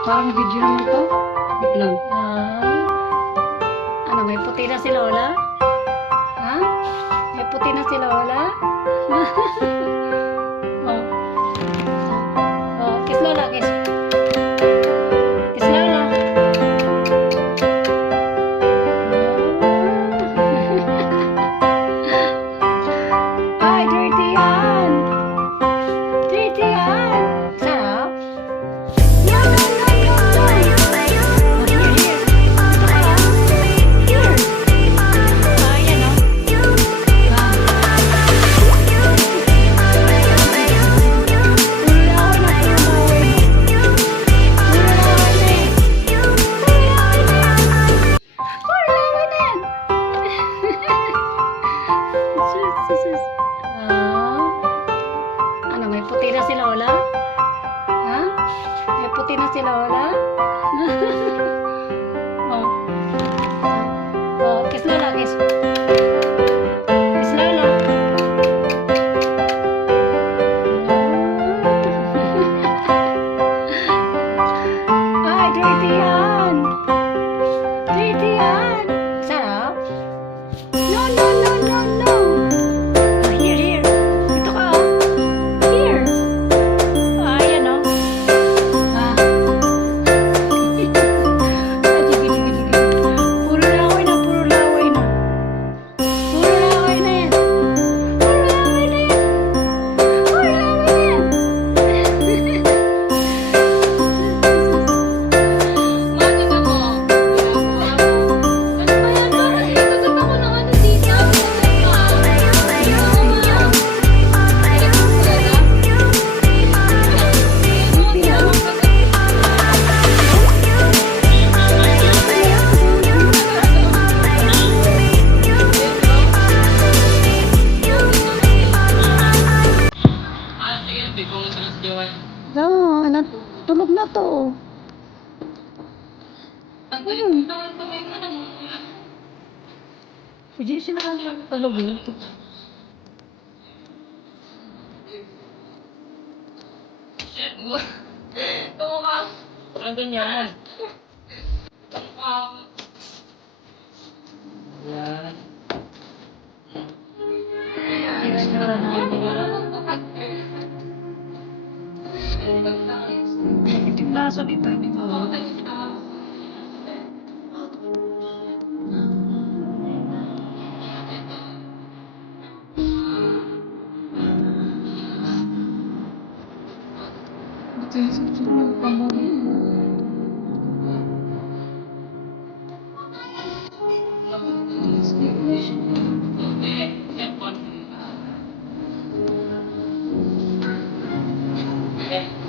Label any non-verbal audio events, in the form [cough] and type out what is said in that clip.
Parang video naman to. Wait lang. Ah. Ano, may puti na si Lola? Ha? May puti na si Lola? [laughs] May puti na si Lola? Ha? May puti na si Lola? [laughs] to. Hmm. Si JC nakakalog eh. Tumukha. Ang ganyan mo. Um, yan. Ayan. Ayan. Ayan. Ayan. [laughs] langsung ditarik Okay.